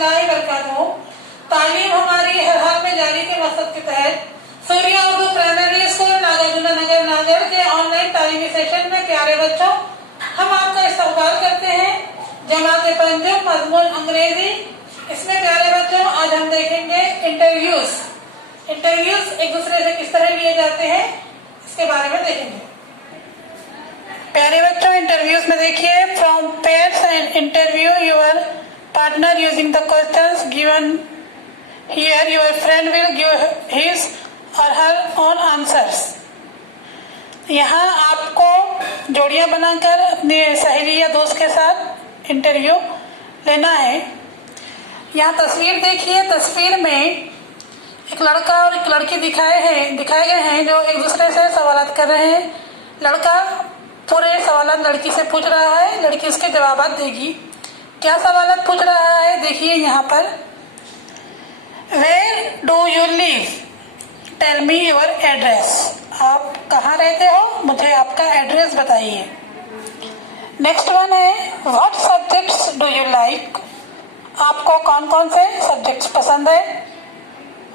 रहमतुल्लाहि व बरकातहू। तालीम हमारी हर हाल में जारी के मकसद के तहत सूर्या उर्दू प्राइमरी स्कूल नागार्जुना नगर नागौर के ऑनलाइन तालीमी सेशन में प्यारे बच्चों हम आपका इस्तकबाल करते हैं। जमात पंजुम मजमून अंग्रेजी। इसमें प्यारे बच्चों आज हम देखेंगे इंटरव्यूज एक दूसरे से किस तरह लिए जाते हैं इसके बारे में देखेंगे। प्यारे बच्चों इंटरव्यूज में देखिए, from pairs and interview your partner using the questions given here, your friend will give his और हर ओन आंसर्स। यहाँ आपको जोड़ियां बनाकर अपने सहेली या दोस्त के साथ इंटरव्यू लेना है। यहाँ तस्वीर देखिए, तस्वीर में एक लड़का और एक लड़की दिखाए गए हैं जो एक दूसरे से सवालात कर रहे हैं। लड़का पूरे सवालात लड़की से पूछ रहा है, लड़की उसके जवाबात देगी। क्या सवालात पूछ रहा है देखिए यहाँ पर। Where do you live? Tell me your address. आप कहाँ रहते हो, मुझे आपका एड्रेस बताइए। नेक्स्ट वन है What subjects do you like? आपको कौन कौन से सब्जेक्ट्स पसंद है।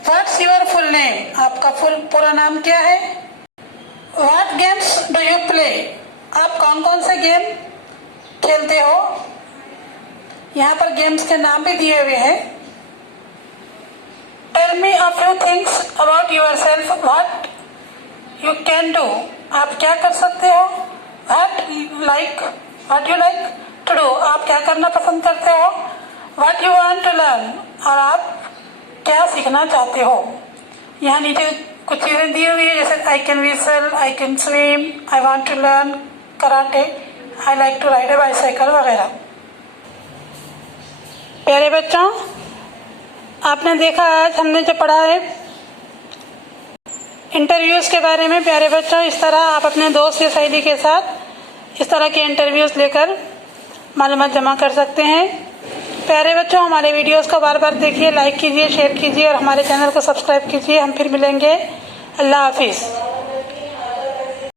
What's your full name? आपका पूरा नाम क्या है। What games do you play? आप कौन कौन से गेम खेलते हो। यहाँ पर गेम्स के नाम भी दिए हुए हैं। Tell me a few things about yourself. What you can do? आप क्या कर सकते हो। What you like to do? आप क्या करना पसंद करते हो। What you want to learn? और आप क्या सीखना चाहते हो। यहाँ नीचे कुछ चीजें दी हुई है जैसे I can whistle, I can swim, I want to learn karate, I like to ride a bicycle वगैरह। प्यारे बच्चों, आपने देखा आज हमने जो पढ़ा है इंटरव्यूज के बारे में। प्यारे बच्चों, इस तरह आप अपने दोस्त या सहेली के साथ इस तरह के इंटरव्यूज लेकर मालूमात जमा कर सकते हैं। प्यारे बच्चों, हमारे वीडियोस को बार बार देखिए, लाइक कीजिए, शेयर कीजिए और हमारे चैनल को सब्सक्राइब कीजिए। हम फिर मिलेंगे। अल्लाह हाफिज़।